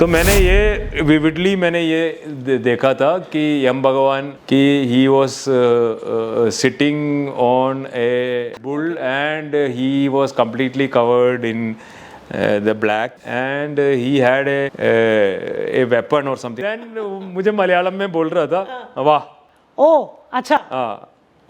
तो मैंने ये विविडली देखा था कि यम भगवान की he was sitting on A bull and he was completely covered in the black and he had a weapon or something. Then मुझे मलयालम में बोल रहा था वाह अच्छा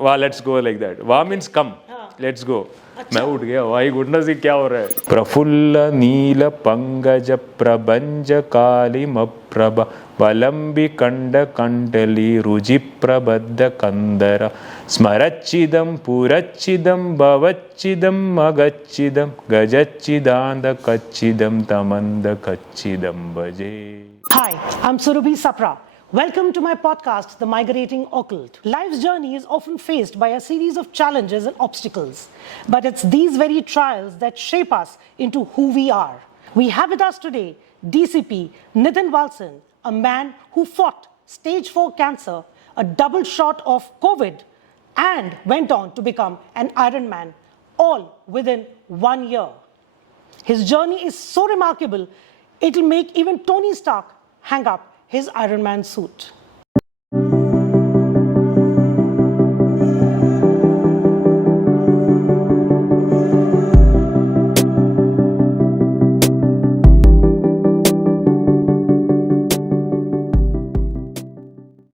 वाह लेट्स गो लाइक दैट. वाह मीन्स कम लेट्स गो. मैं उठ गया. भाई गुडनेस ही क्या हो रहा है. प्रफुल्ल नील पंकज प्रबंज कालिम प्रभ वलंबि कंड कंडली रुजि प्रबद्ध कंदर स्मरच्चिदं पुरच्चिदं भवच्चिदं मगच्चिदं गजच्चिदांद कच्चिदं तमंद कच्चिदं भजे. Hi, I'm Surabhi Sapra. Welcome to my podcast, The Migrating Occult. Life's journey is often faced by a series of challenges and obstacles. But it's these very trials that shape us into who we are. We have with us today DCP Nitin Walson, a man who fought stage 4 cancer, a double shot of COVID, and went on to become an Ironman, all within 1 year. His journey is so remarkable, it'll make even Tony Stark hang up his Iron Man suit.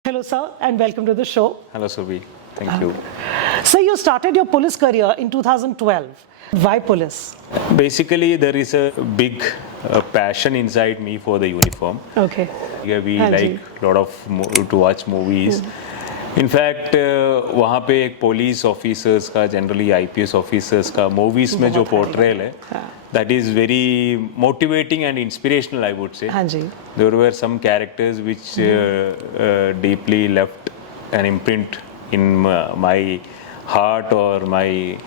Hello sir and welcome to the show. Hello Subi, thank you. So you started your police career in 2012. Why police? Basically there is a big passion inside me for the uniform. Okay. Yeah, we हाँ जी. like lot of to watch movies. In fact वहाँ पे एक police officers का generally IPS officers का movies में जो portrayal है that is very motivating and inspirational, I would say. हाँ जी. There were some characters which deeply left an imprint in my heart or my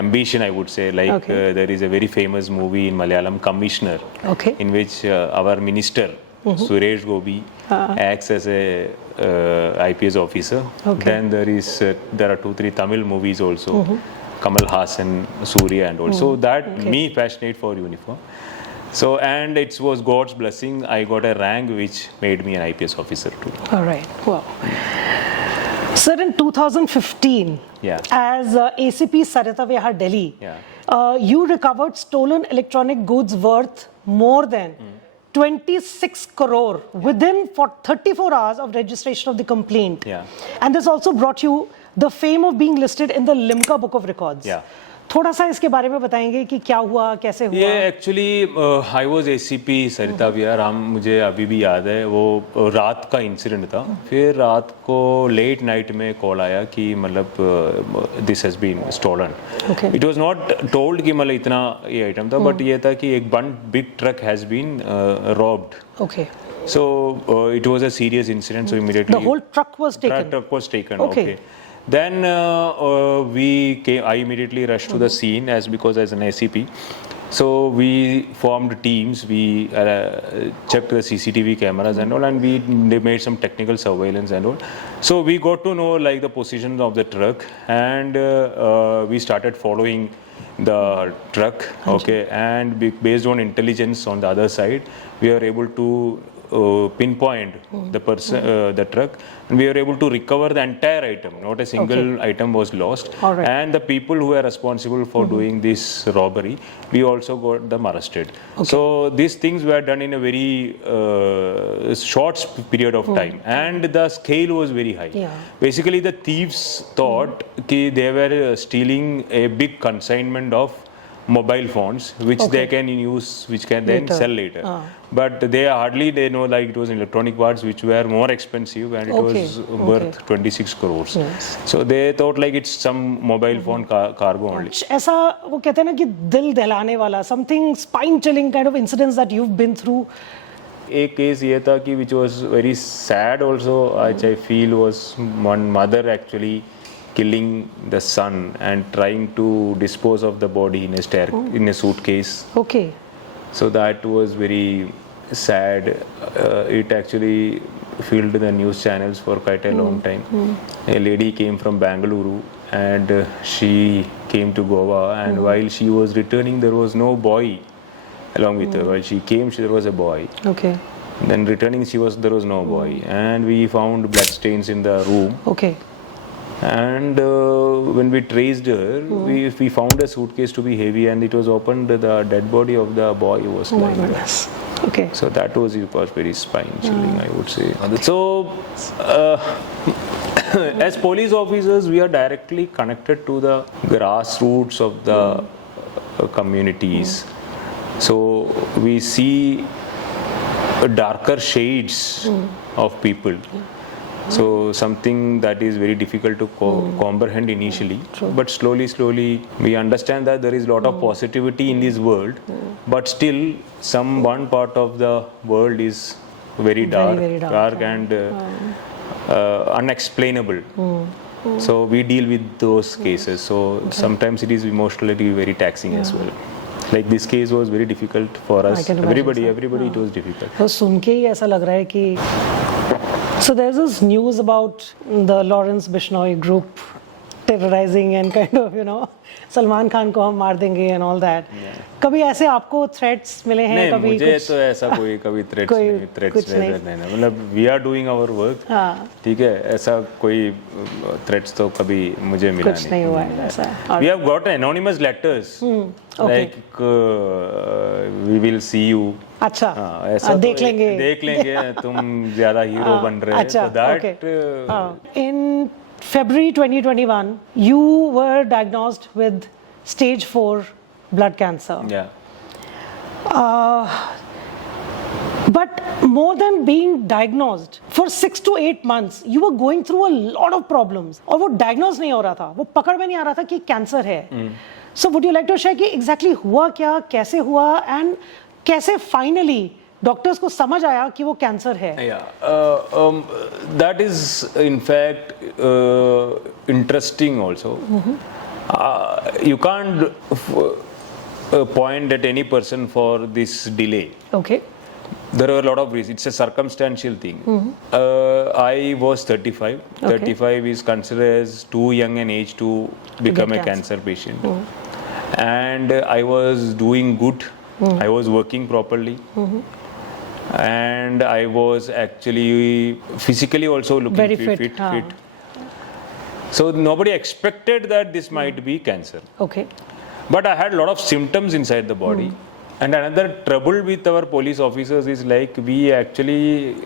ambition, I would say. Like Okay. there is a very famous movie in Malayalam, Commissioner, Okay. in which our minister Suresh Gopi acts as a IPS officer. Okay. Then there are 2-3 Tamil movies also, Kamal Hassan, Surya and all. So that Okay. me passionate for uniform. So and it was God's blessing. I got a rank which made me an IPS officer too. All right. Wow. Sir, in 2015, Yeah. as ACP Sarita Vihar Delhi, Yeah. You recovered stolen electronic goods worth more than 26 crore within 34 hours of registration of the complaint. Yeah. And this also brought you the fame of being listed in the Limca Book of Records. Yeah. थोड़ा सा इसके बारे में बताएंगे कि क्या हुआ, कैसे हुआ? ये एक्चुअली आई वॉज ACP सरिता विहार. हम मुझे अभी भी याद है वो रात का इंसिडेंट था. फिर रात को लेट नाइट में कॉल आया कि मतलब this has been stolen. Okay. It was not told कि मतलब इतना ये आइटम था, बट ये था कि एक big truck has been robbed. Okay. So it was a serious incident. So immediately The whole truck was taken. Truck was taken. Okay. Okay. Then I immediately rushed to the scene because as an ACP. So we formed teams. We checked the CCTV cameras and all, and they made some technical surveillance and all. So we got to know like the position of the truck, and we started following the truck. Okay, and based on intelligence on the other side, we are able to pinpoint the person, the truck, and we were able to recover the entire item. Not a single item was lost. All right. And the people who were responsible for doing this robbery, we also got them arrested. So these things were done in a very short period of time, and the scale was very high. Yeah. Basically, the thieves thought that they were stealing a big consignment of mobile phones which they can use, which can then Later. sell later. But they know like it was electronic parts which were more expensive, and it was worth 26 crores. Yes. So they thought like it's some mobile phone cargo only. ऐसा वो कहते हैं ना कि दिल दहलाने वाला, something spine chilling kind of incidents that you've been through. एक case ये था कि which was very sad also, which I feel was one mother actually killing the son and trying to dispose of the body in a suitcase. Okay. So that was very sad. It actually filled the news channels for quite a long time. A lady came from Bangalore and she came to Goa, and while she was returning there was no boy along with her. While she came, there was a boy. Okay. Then returning, there was no boy, and we found blood stains in the room. Okay. And when we traced her, we found a suitcase to be heavy, and it was opened. The dead body of the boy was Oh my lying there. goodness. Okay. So that was very spine chilling, I would say. So, as police officers, we are directly connected to the grassroots of the communities. So we see darker shades of people. So something that is very difficult to comprehend initially, but slowly we understand that there is a lot of positivity in this world, but still one part of the world is very dark, very dark, and unexplainable. So we deal with those cases. So sometimes it is emotionally very taxing as well. Like this case was very difficult for us. can imagine, Everybody, sir. it was difficult. तो सुन के ही ऐसा लग रहा है कि so there's this news about the Lawrence Bishnoi group terrorizing and kind of, you know, Salman Khan को हम मार देंगे and all that. कभी ऐसे आपको threats मिले हैं नहीं, कभी मुझे कुछ तो ऐसा कभी threats कुछ नहीं। नहीं, मतलब we are doing our work. हाँ, ठीक है, ऐसा कोई threats तो कभी मुझे मिला कुछ नहीं हुआ है ऐसा। We have got anonymous letters okay. like we will see you. अच्छा, हाँ, ऐसा देख तो लेंगे। देख लेंगे, तुम ज्यादा हीरो बन रहे हो. अच्छा, So that okay. In February 2021, you were diagnosed with stage 4 blood cancer. yeah. But more than being diagnosed, for 6 to 8 months, you were going through a lot of problems. और वो diagnose नहीं हो रहा था, वो पकड़ में नहीं आ रहा था कि कैंसर है. So would you like to share कि exactly हुआ क्या, कैसे हुआ, and कैसे finally डॉक्टर्स को समझ आया कि वो कैंसर है? Yeah, that is in fact interesting also. You can't point at any person for this delay. Okay. There were a lot of reasons. It's a circumstantial thing. I was 35. Okay. 35 is considered as too young an age to become a get cancer patient. And I was doing good. I was working properly. And I was actually physically also looking Very fit. fit. So nobody expected that this might be cancer. Okay. But I had a lot of symptoms inside the body. And another trouble with our police officers is like we actually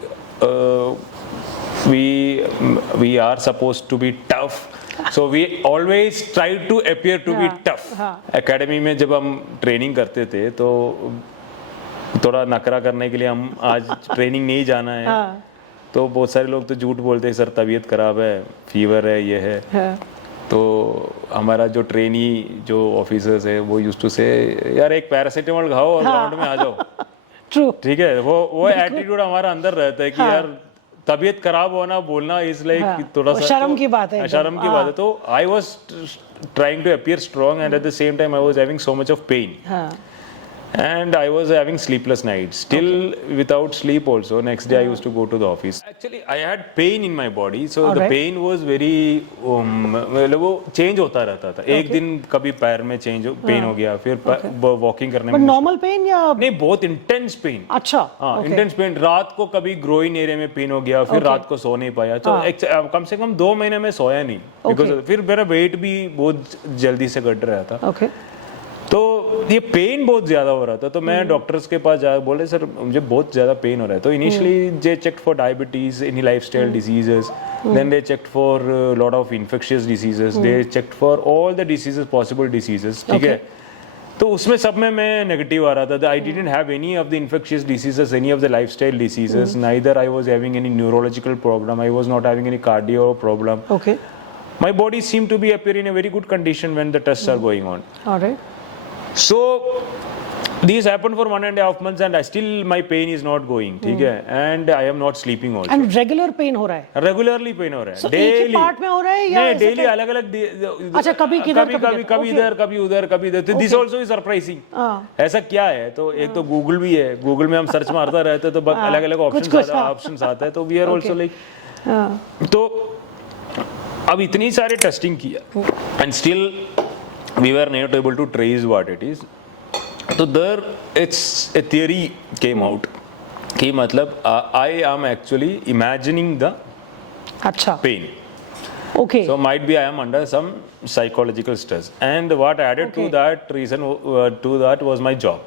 we are supposed to be tough. So we always try to appear to be tough. Academy में जब हम training करते थे तो थोड़ा नखरा करने के लिए हम आज ट्रेनिंग नहीं जाना है, तो बहुत सारे लोग तो झूठ बोलते हैं, सर तबीयत खराब है, फीवर है, ये है. तो हमारा जो ट्रेनी जो ऑफिसर्स है वो यूज्ड टू से यार एक पैरासीटामोल खाओ और ग्राउंड में आ जाओ. True. ठीक है, वो एटीट्यूड हमारा अंदर रहता है कि यार तबीयत खराब होना बोलना इज लाइक थोड़ा सा शर्म की बात है. शर्म की बात है. तो I was trying to appear strong and at the same time I was having so much of pain. And I was having sleepless nights. Still without sleep also. Next day I used to go to the office. Actually, I had pain in my body. So the pain was very वो change होता रहता था. एक दिन कभी पैर में pain हो गया, फिर walking करने में. But normal pain या? नहीं, बहुत intense pain. अच्छा. हाँ, intense pain. रात को कभी groin area में pain हो गया, फिर रात को सो नहीं पाया. तो कम से कम 2 महीने में सोया नहीं. Because फिर मेरा weight भी बहुत जल्दी से घट रहा था. Okay. तो ये पेन बहुत ज़्यादा हो रहा था. तो मैं डॉक्टर्स के पास जा बोले सर मुझे बहुत ज़्यादा पेन हो रहा है. तो initially they checked for diabetes, any lifestyle diseases, then they checked for lot of infectious diseases, they checked for all the diseases possible diseases. ठीक है, तो उसमें सब में मैं नेगेटिव आ रहा था. I didn't have any of the infectious diseases, any of the lifestyle diseases, neither I was having any neurological problem, I was not having any cardio problem. Okay. My body seemed to be appear in a very good condition when the tests are going on. All right. So these happened for 1.5 months and still my pain is not going. ठीक है, and I am not sleeping also. And regular pain हो रहा है? Regularly pain हो रहा है. So एक ही part में हो रहा है या? नहीं, daily अलग अलग. अच्छा, कभी किधर कभी इधर, कभी उधर, कभी इधर. तो this also is surprising. ऐसा क्या है? तो एक तो Google भी है. Google में हम सर्च मारता रहते हैं तो अलग अलग ऑप्शंस आते हैं. तो we are also like. तो अब इतनी सारी टेस्टिंग किया and still we were not able to trace what it is. तो there it's a theory came out कि मतलब I am actually imagining the अच्छा, pain. okay. So might be I am under some psychological stress. And what added to Okay. that reason to that was my job.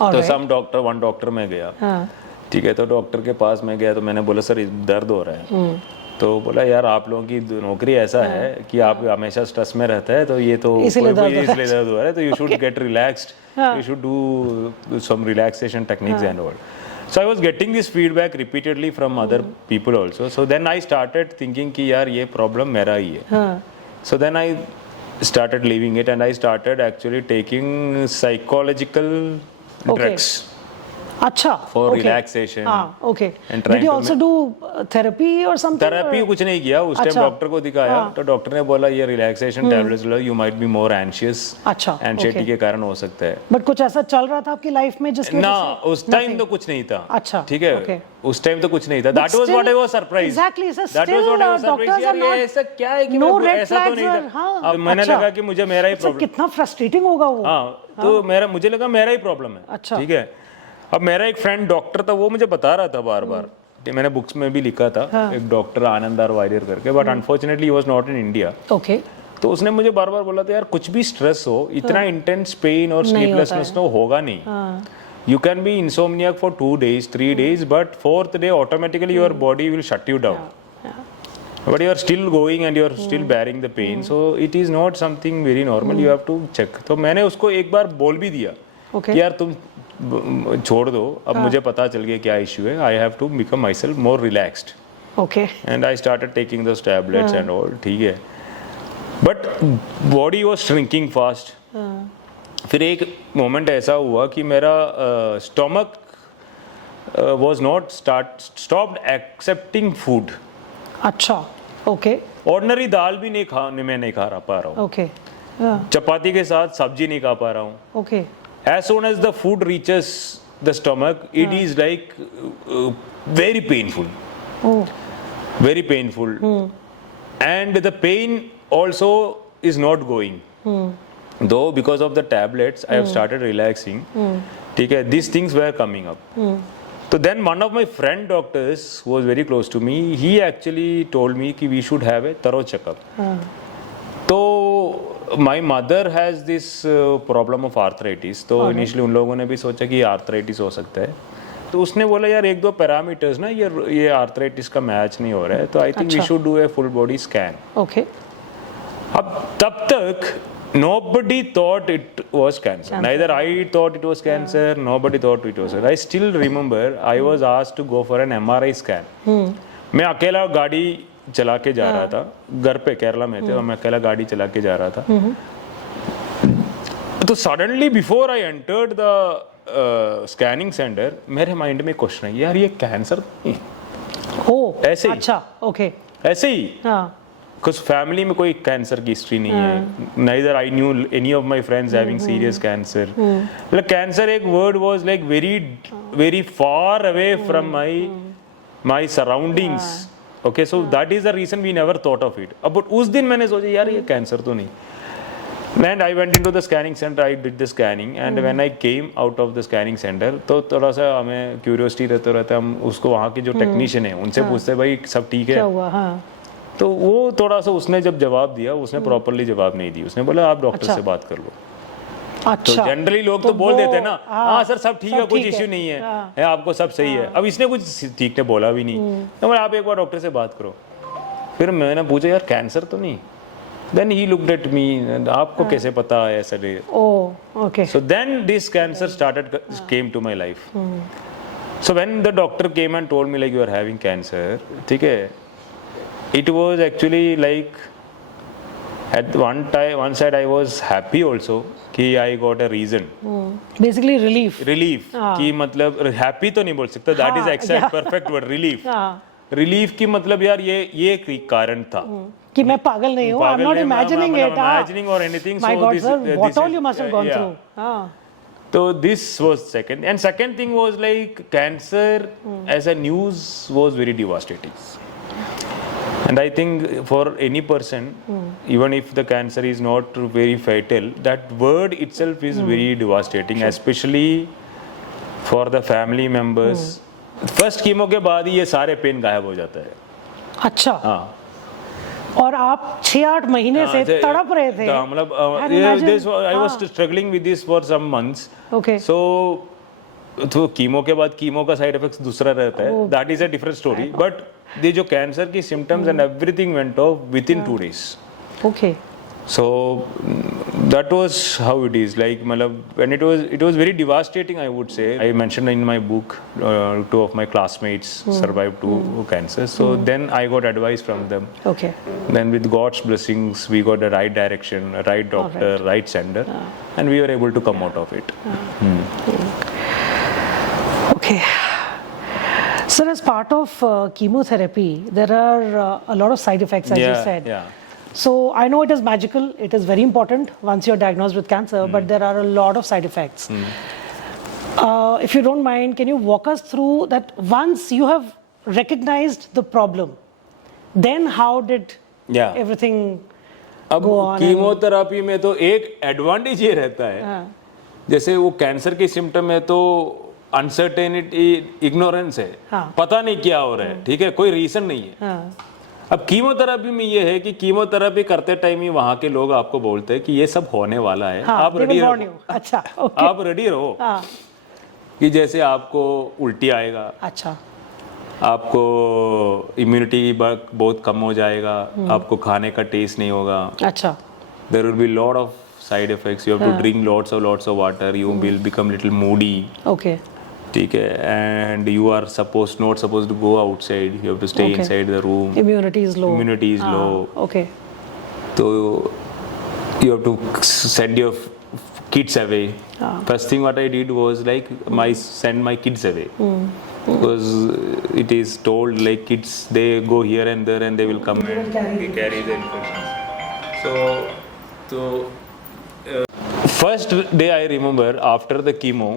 All तो right. some doctor, one doctor में गया, हाँ, ठीक है, तो doctor के पास मैं गया तो मैंने बोला सर दर्द हो रहा है, तो बोला यार आप लोगों की नौकरी ऐसा है कि आप हमेशा स्ट्रेस में रहता है, तो ये तो इसीलिए दर्द हो रहा है। इसलिए दर्द हो रहा है, तो you should get relaxed, you should do some relaxation techniques and all. So I was getting this feedback repeatedly from other people also. So then I started thinking कि यार ये problem मेरा ही है. हाँ, So then I started leaving it and I started actually taking psychological drugs अच्छा, for okay. relaxation. हाँ, okay. And Did trying you to also do therapy or something? Therapy or- कुछ नहीं किया उस टाइम. अच्छा. डॉक्टर को दिखाया तो डॉक्टर ने बोला ये relaxation tablets low, you might be more anxious, अच्छा, एंजाइटी okay. के कारण हो सकता है But कुछ ऐसा चल रहा था आपकी लाइफ में जिसकी ना. वजह से? उस टाइम तो कुछ नहीं था. अच्छा, ठीक है, okay. उस टाइम तो कुछ नहीं था. But that was what I still- was surprise. Exactly, sir. That was Still, what I was doctors surprise. are यार ये not- ऐसा क्या है कि No मैं red ऐसा तो flags नहीं were- था. हाँ, अब मैंने अच्छा. लगा कि मुझे मेरा ही सर, प्रॉब्लम. कितना फ्रस्ट्रेटिंग होगा वो. हाँ, तो मेरा मुझे लगा मेरा ही प्रॉब्लम है. अच्छा. ठीक है. अब मेरा एक फ्रेंड डॉक्टर था, वो मुझे बता रहा था बार बार, मैंने बुक्स में भी लिखा था, एक डॉक्टर आनंदार वारियर करके, but unfortunately he was not in India. Okay. तो उसने मुझे बार बार बोला था यार कुछ भी स्ट्रेस हो, इतना इंटेंस पेन और स्लीपलेसनेस तो होगा नहीं. You can be insomniac for 2 days 3 days, but 4th day automatically your body will shut you down. But you are still going and you are still bearing the pain, so it is not something very normal. You have to check. तो मैंने उसको एक बार बोल भी दिया Okay. कि यार तुम छोड़ दो, अब मुझे पता चल गया क्या इश्यू है. I have to become myself more relaxed Okay. And I started taking those tablets and all. ठीक है, but body was shrinking fast. फिर एक मोमेंट ऐसा हुआ कि मेरा stomach was not stopped accepting food. अच्छा, okay. ऑर्डिनरी दाल भी मैं नहीं खा पा रहा हूँ. Okay. Yeah. चपाती के साथ सब्जी नहीं खा पा रहा हूँ. Okay. As soon as the food reaches the stomach, it is like very painful. Oh. Very painful. And the pain also is not going. Though because of the tablets, I have started relaxing. ठीक है, these things were coming up. So then one of my friend doctors who was very close to me, he actually told me कि we should have a thorough checkup. तो my mother has this problem of arthritis. तो initially उन लोगों ने भी सोचा कि arthritis हो सकता है. तो उसने बोला यार एक दो पैरामीटर्स ना ये आर्थराइटिस का मैच नहीं हो रहा है, तो I think we should do a full body scan. Okay. अब तब तक nobody thought it was cancer. Neither I thought it was cancer, nobody thought it was. I still remember I was asked to go for an MRI scan. मैं अकेला गाड़ी चला के जा रहा था, घर पे केरला में थे, और मैं अकेला गाड़ी चला के जा रहा था. तो suddenly before I entered the scanning centre, मेरे माइंड में क्वेश्चन है यार ये कैंसर नहीं. Oh. ऐसे ही. अच्छा, okay. ऐसे ही हाँ. कुछ फैमिली में कोई कैंसर की हिस्ट्री नहीं है. Neither I knew any of my friends having serious cancer. मतलब कैंसर एक word was like very very far away from my surroundings. Okay, so that is the reason we never thought of it. अब उस दिन मैंने सोचा यार ये cancer तो नहीं. And I went into the scanning center, I did the scanning, and when I came out of the scanning center, तो थोड़ा सा हमें क्यूरियोसिटी रहता है, हम उसको वहाँ के जो टेक्नीशियन है उनसे पूछते हैं भाई सब ठीक है. क्या हुआ? हाँ. तो वो थोड़ा सा उसने जब जवाब दिया, उसने प्रॉपरली जवाब नहीं दी. उसने बोला आप डॉक्टर से बात कर लो. तो अच्छा. जनरली लोग तो बोल वो- देते हैं ना, हाँ सर सब ठीक है, कोई ठीक इश्यू है. नहीं है, हाँ. है आपको सब सही है. अब इसने कुछ ठीक ने बोला भी नहीं. तो बोला आप एक बार डॉक्टर से बात करो. फिर मैंने पूछा यार कैंसर तो नहीं. Then he looked at me, आपको कैसे पता है ऐसा? Oh, okay. So then this cancer came to my life. So when the doctor came and told me like you are having cancer, ठीक है, it was actually like at one side I was happy also कि I got a reason. Basically relief. Relief कि मतलब happy तो नहीं बोल सकता, that is हाँ, exact yeah. perfect word, relief. हाँ. Relief की मतलब यार ये कारण था. कि मैं पागल नहीं हूँ. I'm not imagining it. Imagining or anything. My So God, this, sir, this what all is- you must have gone yeah. through. हाँ. So this was second, and second thing was like cancer as a news was very devastating. And I think for any person, even if the cancer is not very fatal, that word itself is very devastating, especially for the family members. First chemo के बाद ही ये सारे pen गायब हो जाता है. अच्छा. हाँ. और आप 6-8 महीने से तड़प रहे थे. मतलब I was struggling with this for some months. Okay. So तो कीमो के बाद कीमो का साइड इफेक्ट्स दूसरा रहता है. That is a different story. But the जो कैंसर की symptoms and everything went off within 2 days. Okay. So that was how it is. Like मतलब, and it was very devastating, I would say. I mentioned in my book, 2 of my classmates survived to cancer. So then I got advice from them. Okay. Then with God's blessings, we got the right direction, a right doctor, right sender, and we were able to come out of it. Okay. So as part of chemotherapy, there are a lot of side effects, as you said. Yeah. So I know it is magical, it is very important once you're diagnosed with cancer, but there are a lot of side effects. If you don't mind, can you walk us through that once you have recognized the problem, then how did everything अब go on? Chemotherapy में तो एक advantage ये रहता है, जैसे वो cancer की सिम्टम है तो अनसर्टेनिटी, इग्नोरेंस है, पता नहीं क्या हो रहा है, ठीक है, कोई रीजन नहीं है. अब कीमोथेरेपी में ये है कि कीमोथेरेपी करते टाइम ही वहाँ के लोग आपको बोलते हैं कि ये सब होने वाला है, आप रेडी रहो. अच्छा, आप रेडी रहो कि जैसे आपको उल्टी आएगा, अच्छा, आपको इम्यूनिटी बहुत कम हो जाएगा, आपको खाने का टेस्ट नहीं होगा, अच्छा, there will be lot of side effects, you have to drink lots of water, you will become little moody. Okay. ठीक है, and you are not suppose to go outside, you have to stay inside the room. Immunity is low. Okay. तो you have to send your kids away. First thing what I did was like send my kids away, because it is told like kids, they go here and there and they will come and carry the infections. So first day I remember after the chemo,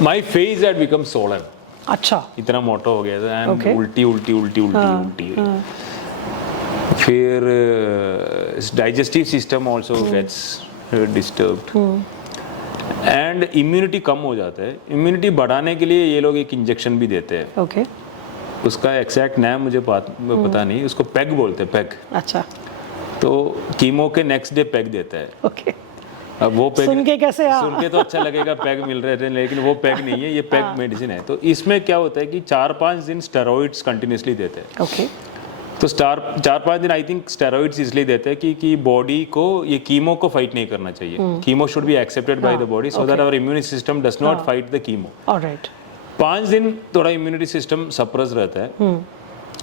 my face had become swollen. अच्छा. इतना मोटा हो गया था, and उल्टी. फिर digestive system also gets disturbed. And immunity कम हो जाता है. Immunity बढ़ाने के लिए ये लोग एक इंजेक्शन भी देते हैं. Okay. उसका एग्जैक्ट नाम मुझे पता नहीं, उसको पैग बोलते हैं, पैग. अच्छा. तो कीमो के नेक्स्ट डे पैग देता है. Okay. अब वो पैग सुन के कैसे सुन के तो अच्छा लगेगा, पैग मिल रहे थे, लेकिन वो पैग नहीं है, ये पैग मेडिसिन है. तो इसमें क्या होता है कि 4-5 दिन स्टेरॉइड्स कंटिन्यूसली देते हैं. ओके. तो 4-5 दिन आई थिंक स्टेरॉइड्स इसलिए देते हैं कि बॉडी को ये कीमो को फाइट नहीं करना चाहिए. Chemo should be accepted by the body so that our immune system does not fight the chemo. Alright. 5 दिन थोड़ा इम्यूनिटी सिस्टम सप्रेस रहता है.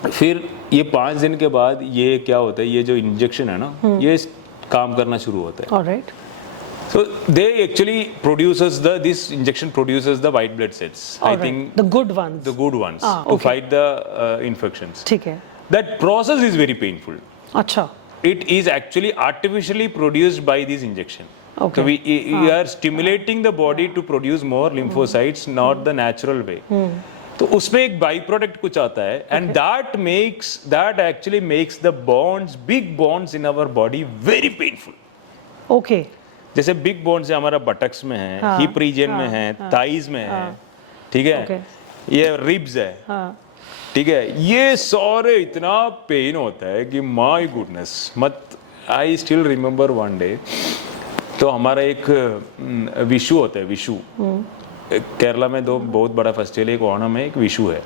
फिर ये 5 दिन के बाद ये क्या होता है, ये जो इंजेक्शन है ना, ये काम करना शुरू होता है. Alright. So they actually this injection produces the white blood cells. I think the good ones. The good ones to fight the infections. ठीक है. That process is very painful. अच्छा. It is actually artificially produced by this injection. Okay. So we are stimulating the body to produce more lymphocytes, not the natural way. तो उसमें एक by product कुछ आता है, and that actually makes the big bonds in our body very painful. Okay. जैसे big bones है हमारा buttocks में है, हिप रीजन में है, थाइज में है, ठीक है, ये रिब्स है, ठीक है, ये सारे इतना पेन होता है कि माय गुडनेस मत. I still remember one day, तो हमारा एक विशु होता है, विशु केरला में 2 बहुत बड़ा फेस्टिवल है, एक ओणम है, एक विशु है.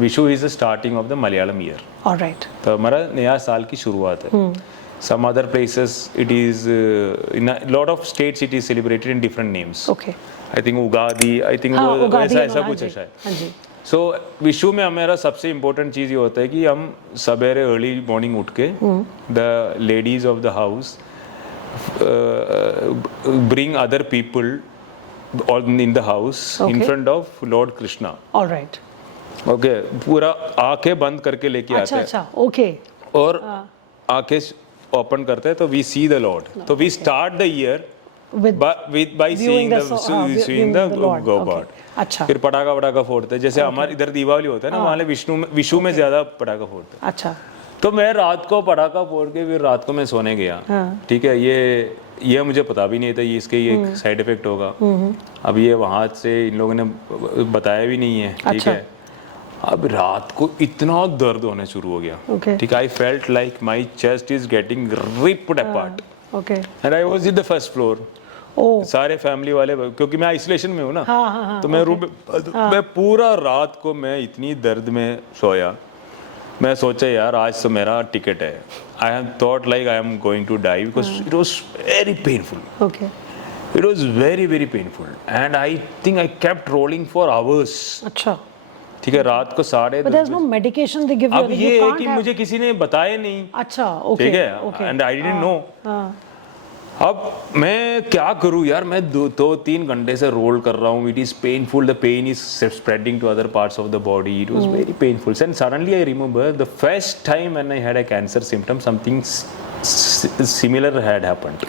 Vishu is the starting of the Malayalam year. Alright. तो हमारा नया साल की शुरुआत है. Some other places it is in a lot of states it is celebrated in different names. Okay. I think Ugadi, I think वो ऐसा कुछ है शायद. So विशु में हमारा सबसे important चीज़ ये होता है कि हम सवेरे early morning उठ के the ladies of the house bring other people in the house in front of Lord Krishna. All right. Okay. पूरा आंखें बंद करके लेके आते हैं. अच्छा. Okay. और आंखें ओपन करते हैं तो वी सी द लॉर्ड. तो we start the year by seeing the god. अच्छा. फिर पटाखा फोड़ते हैं, जैसे हमारे इधर दिवाली होता है ना, वहाँ विशु में ज्यादा पटाखा फोड़ते हैं. अच्छा. तो मैं रात को पटाखा फोड़ के फिर रात को मैं सोने गया। ठीक है, ये मुझे पता भी नहीं था ये इसके ये साइड इफेक्ट होगा। अब ये वहाँ से इन लोगों ने बताया भी नहीं है। ठीक है, अब रात को इतना दर्द होने शुरू हो गया। ठीक है, I felt like my chest is getting ripped apart and I was in the first floor. सारे फैमिली वाले, क्योंकि मैं आइसोलेशन में हूँ ना, तो मैं रूम मैं पूरा रात को मैं इतनी दर्द में सोया। मैं सोचा यार आज तो मेरा टिकट है। I have thought like I am going to die because it was very painful. It was very very painful and I think I kept rolling for hours. अच्छा, ठीक है, रात को 10:30 no medication they give you. अब ये है कि मुझे किसी ने बताया नहीं। अच्छा, ओके, ठीक है, एंड आई डिडंट नो। अब मैं क्या करूं यार, मैं 2-3 घंटे से रोल कर रहा हूं। It is painful, the pain is spreading to other parts of the body. It was very painful and suddenly I remember the first time when I had a cancer symptom, something similar had happened.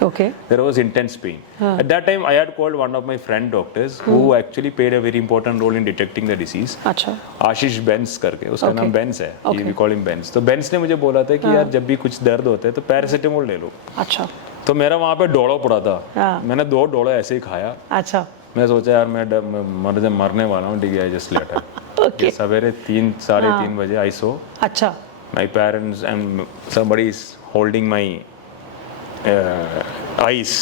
There was intense pain. At that time I had called one of my friend doctors who actually played a very important role in detecting the disease. अच्छा, आशीष बेंस करके, उसका नाम बेंस है, we call him बेंस। तो बेंस ने मुझे बोला था कि यार जब भी कुछ दर्द होता है तो पैरासिटामोल ले लो। अच्छा, तो मेरा वहाँ पे डोलो पड़ा था। मैंने 2 डोलो ऐसे ही खाया। अच्छा, मैं सोचा यार मैं मरने वाला हूँ। ठीक है, आई जस्ट लेट इट। सवेरे 3-3:30 बजे आई सो। अच्छा, my parents and somebody is holding my eyes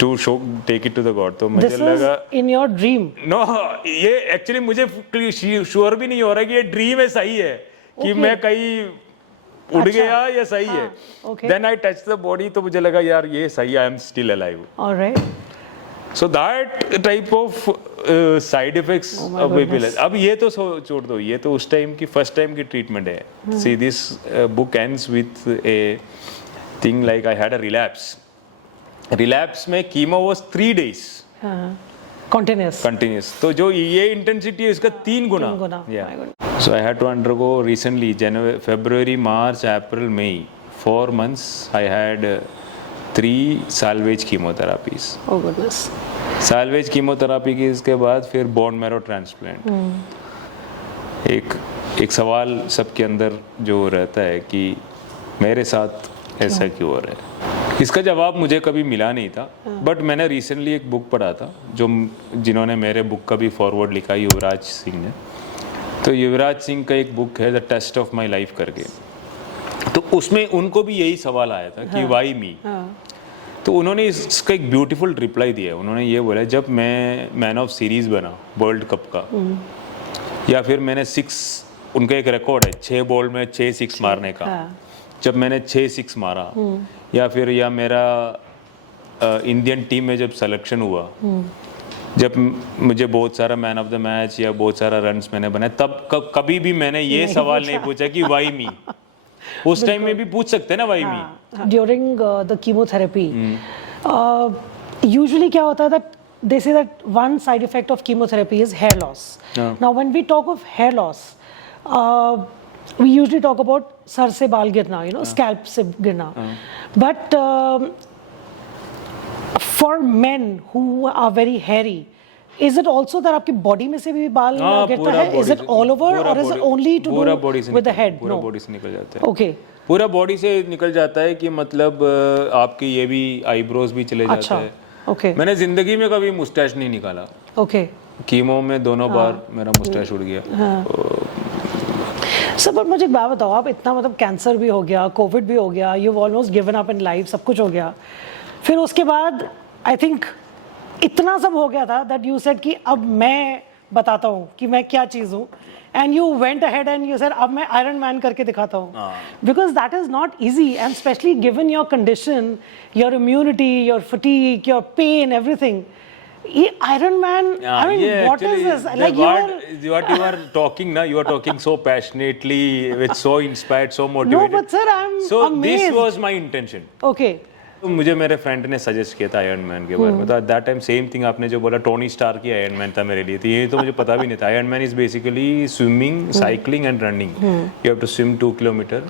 to show take it to the god। तो मुझे लगा in your dream। no, ये एक्चुअली मुझे श्योर भी नहीं हो रहा कि ये ड्रीम है, सही है कि मैं कहीं उड़ गया या सही है। then I touched the body, तो मुझे लगा यार ये सही है, I am still alive। alright, so that type of side effects of BPLS. अब ये तो छोड़ दो, ये तो उस टाइम की फर्स्ट टाइम की ट्रीटमेंट है। See this book ends with a thing like I had a relapse में कीमो वाज 3 days कंटिन्यूस। तो जो ये इंटेंसिटी है इसका 3 गुना। So I had to undergo recently January, February, March, April, May, 4 months I had 3 salvage chemotherapies। oh goodness। Salvage chemotherapy की, इसके बाद फिर बोन मैरो ट्रांसप्लांट। एक सवाल सबके अंदर जो रहता है कि मेरे साथ ऐसा क्यों हो रहा है, इसका जवाब मुझे कभी मिला नहीं था। बट मैंने रिसेंटली एक बुक पढ़ा था जिन्होंने मेरे बुक का भी फॉरवर्ड लिखा, युवराज सिंह ने। तो युवराज सिंह का एक बुक है the test of my life करके। तो उसमें उनको भी यही सवाल आया था कि वाई मी। तो उन्होंने इसका एक ब्यूटीफुल रिप्लाई दिया। उन्होंने ये बोला, जब मैं मैन ऑफ सीरीज बना वर्ल्ड कप का, या फिर मैंने 6, उनका एक रिकॉर्ड है 6 बॉल में 6 6 मारने का। जब मैंने 6 6 मारा, या मेरा इंडियन टीम में जब सिलेक्शन हुआ, जब मुझे बहुत सारा मैन ऑफ द मैच या बहुत सारा रन्स मैंने बनाए, तब कभी भी मैंने ये सवाल नहीं पूछा कि वाई मी। उस टाइम में भी पूछ सकते हैं ना why me. During the chemotherapy usually क्या होता है that they say that one side effect of chemotherapy is hair loss। Now when we talk of hair loss, we usually talk about sir से बाल गिरना, you know, scalp से गिरना। But for men who are very hairy, is it also that आपकी body में से भी बाल गिरता है? Is it all over or is it only to do with the head? पूरा बॉडी से निकल जाता है। Okay। पूरा बॉडी से निकल जाता है कि मतलब आपकी ये भी आईब्रोज भी चले जाता है। Okay। मैंने जिंदगी में कभी मुस्टैच नहीं निकाला। Okay। कीमो में दोनों बार मेरा मुस्टैच उड़ गया। सर, पर मुझे एक बात बताओ, आप इतना मतलब कैंसर भी हो गया, कोविड भी हो गया, you almost given up in life, सब कुछ हो गया, फिर उसके बाद आई थिंक इतना सब हो गया था दैट यू सेड कि अब मैं बताता हूँ कि मैं क्या चीज़ हूँ, and you went ahead and you said अब मैं आयरन मैन करके दिखाता हूँ, because that is not easy and specially given your condition, your immunity, your fatigue, your pain, everything. Iron Man, I mean, what is this? Like what you are talking now, you are talking so passionately, with so inspired, so motivated. No, but sir, I'm amazed. This was my intention. Okay. तो मुझे मेरे friend ने suggest किया था Iron man के बारे में। तो at that time same thing आपने जो बोला, टोनी स्टार की आयरन मैन था मेरे लिए। तो ये तो मुझे पता भी नहीं था। Iron Man is basically swimming, cycling and running. You have to swim 2 kilometre,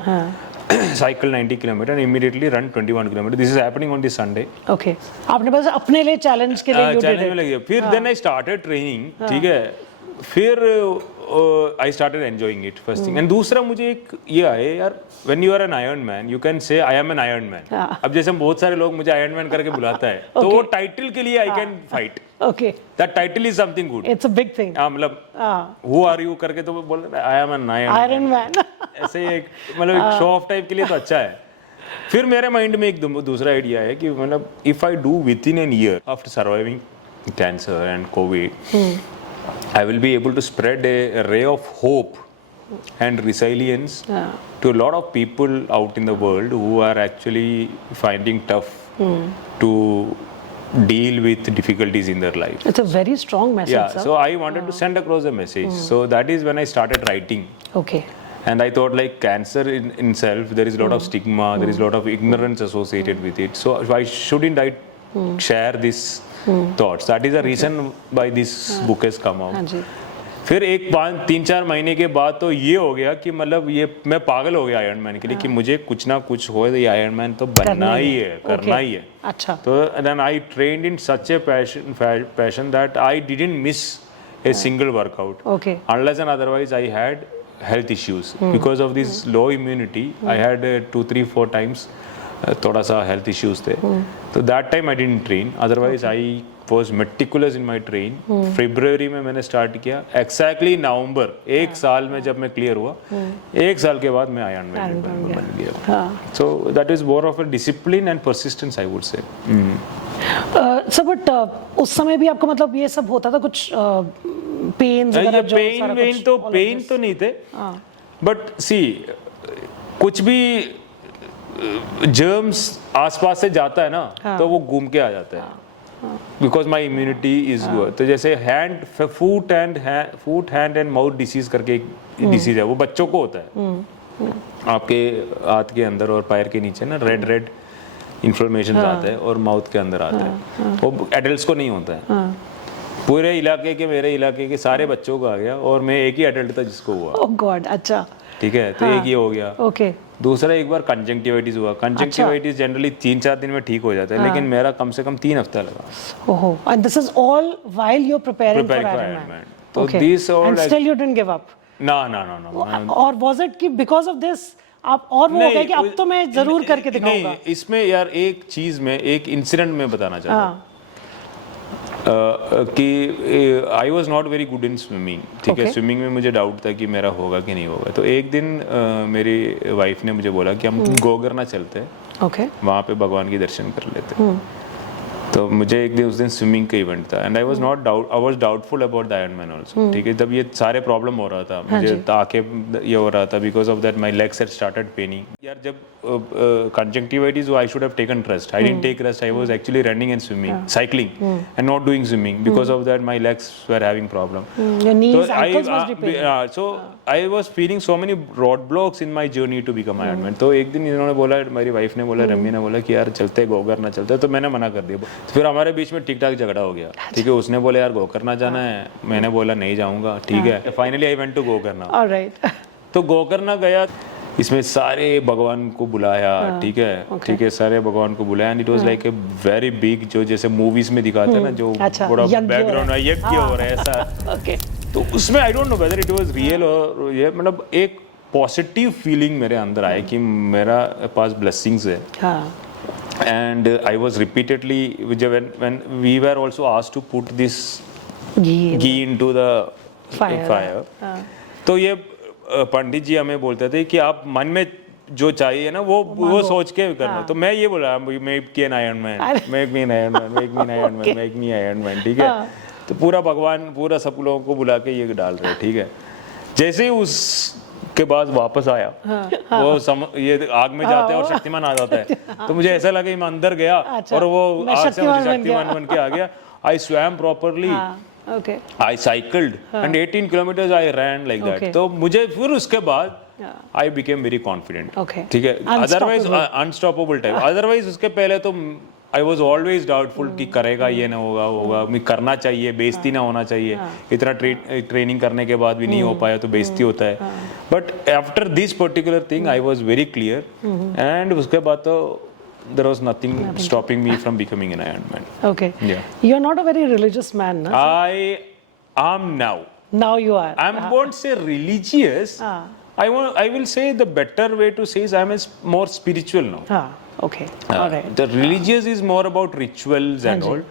cycle 90 kilometre and immediately run 21 kilometre. This is happening on this Sunday। Okay। आपने बस अपने लिए चैलेंज के लिए चैलेंज में लगे। फिर then I started training। ठीक है, फिर I started enjoying it first thing. And दूसरा मुझे एक ये आए यार, when you are an Iron Man you can say I am an Iron Man. अब जैसे बहुत सारे लोग मुझे आयरन मैन करके बुलाता है तो वो टाइटल के लिए I can fight, Okay. That title is something good. It's a big thing. मतलब हु आर यू करके तो बोल रहे I am an Iron Man. ऐसे एक मतलब एक शो ऑफ टाइप के लिए तो अच्छा है। फिर मेरे माइंड में एक दूसरा आइडिया है कि मतलब if I do with in an year after surviving cancer and Covid, I will be able to spread a ray of hope and resilience to a lot of people out in the world who are actually finding tough to deal with difficulties in their life. It's a very strong message, Yeah, sir. so I wanted to send across a message. So that is when I started writing. Okay. And I thought like cancer in itself, there is a lot of stigma, there is a lot of ignorance associated with it. So why shouldn't I share this thoughts? That is the reason why this book has come out. हाँ जी. फिर एक 3-4 महीने के बाद तो ये हो गया कि मतलब ये मैं पागल हो गया आयरन मैन के लिए कि मुझे कुछ ना कुछ हो, ये आयरन मैन तो बनना ही है, करना ही है। अच्छा. तो then I trained in such a passion that I didn't miss a single workout. Okay. Unless and otherwise I had health issues because of this low immunity. I had 2, 3, 4 times थोड़ा सा health issues थे, तो that time I didn't train, otherwise I was meticulous in my train. फरवरी में मैंने start किया, exactly नवंबर, एक साल में जब मैं क्लियर हुआ, एक साल के बाद मैं आयरन मैन बन गया। सो that is more of a discipline and persistence I would say. Sir but उस समय भी आपको मतलब ये सब होता था, कुछ पेन वगैरह जो सारा कुछ? पेन तो नहीं थे, बट सी कुछ भी जर्म्स आसपास से जाता है ना तो वो घूम के आ जाता है, because my immunity is good. तो जैसे फूट हैंड एंड माउथ डिसीज करके एक डिसीज है, वो बच्चों को होता है, आपके हाथ के अंदर और पैर के नीचे ना रेड इन्फ्लेमेशन आता है और माउथ के अंदर आता है, वो एडल्ट्स को नहीं होता है। पूरे इलाके के, मेरे इलाके के सारे बच्चों को आ गया और मैं एक ही एडल्ट था जिसको हुआ। ओह गॉड, अच्छा ठीक है, तो एक ही हो गया। ओके। दूसरा एक बार कंजंक्टिवाइटिस हुआ। कंजंक्टिवाइटिस जनरली 3-4 दिन में ठीक हो जाता है, लेकिन मेरा कम से कम 3 हफ्ता लगा। ओहो, and this is all while you are preparing for Iron Man. तो this all and still you didn't give up? ना। और वाज इट कि बिकॉज़ ऑफ दिस आप और वो हो गया कि अब तो मैं जरूर करके दिखाऊंगा? नहीं, इसमें यार एक चीज में, एक इंसिडेंट में बताना चाहता हूँ कि I was not very good in swimming. ठीक है, स्विमिंग में मुझे डाउट था कि मेरा होगा कि नहीं होगा। तो एक दिन मेरी वाइफ ने मुझे बोला कि हम गोकर्ण चलते हैं, वहाँ पे भगवान के दर्शन कर लेते हैं। तो मुझे एक दिन उस दिन स्विमिंग का इवेंट था and I was doubtful about the iron man also. ठीक है, तब ये सारे प्रॉब्लम हो रहा था, मुझे आंखें ये हो रहा था, because of that my legs had started paining. यार जब कंजंक्टिवाइटिस हुआ, I should have taken rest, I didn't take rest, I was actually running and swimming, cycling and not doing swimming, because of that my legs were having problem. So I was feeling so many road blocks in my journey to become Iron Man. तो एक दिन इन्होंने बोला, मेरी wife ने बोला, rummy ने बोला कि यार चलते गोकर्ण चलते, तो मैंने मना कर दिया। तो फिर हमारे बीच में ठीक ठाक झगड़ा हो गया। ठीक है, उसने बोला यार गोकर्ण जाना है, मैंने बोला नहीं जाऊंगा। ठीक है, finally I went to Gokarna. Alright. तो गोकर्ण गया, इसमें सारे भगवान को बुलाया। ठीक है, ठीक है, सारे भगवान को बुलाया and it was like a very big, जो जैसे मूवीज में दिखाते हैं ना, जो बड़ा बैकग्राउंड है, यज्ञ हो रहा है ऐसा। ओके। तो उसमें I don't know whether it was real और ये मतलब एक पॉजिटिव फीलिंग मेरे अंदर आई कि मेरा पास ब्लेसिंग्स है। And I was repeatedly, when we were also asked to put this ghee into the fire. तो ये पंडित जी हमें बोलते थे कि आप मन में जो चाहिए ना वो सोच के करना। तो मैं ये बोला, make me N Iron man, make me N Iron man, make me N Iron man, make me iron man. ठीक है, तो पूरा भगवान, पूरा सब लोगों को बुला के ये डाल रहे। ठीक है, जैसे ही उस के बाद वापस आया, वो ये आग में जाते हैं और शक्तिमान आ जाता है, तो मुझे ऐसा लगा मैं अंदर गया और वो आग से मुझे शक्तिमान बन के आ गया। I swam properly, I cycled and 18 kilometres I ran like that. तो मुझे फिर उसके बाद आई बिकेम वेरी कॉन्फिडेंट। ठीक है, अदरवाइज अनस्टॉपेबल टाइप। अदरवाइज उसके पहले तो आई वॉज ऑलवेज डाउटफुल कि करेगा ये ना होगा, मैं करना चाहिए, बेइज्जती ना होना चाहिए। इतना ट्रेनिंग करने के बाद भी नहीं हो पाया तो बेइज्जती होता है। But after this particular thing I was very clear and उसके बाद तो there was nothing stopping me from becoming an Iron Man. Okay. Yeah. You're not a very religious man, no? I am now. Now you are. I won't say religious. I will say the better way to say is I'm more spiritual now. Okay. All right. The religious is more about rituals and all.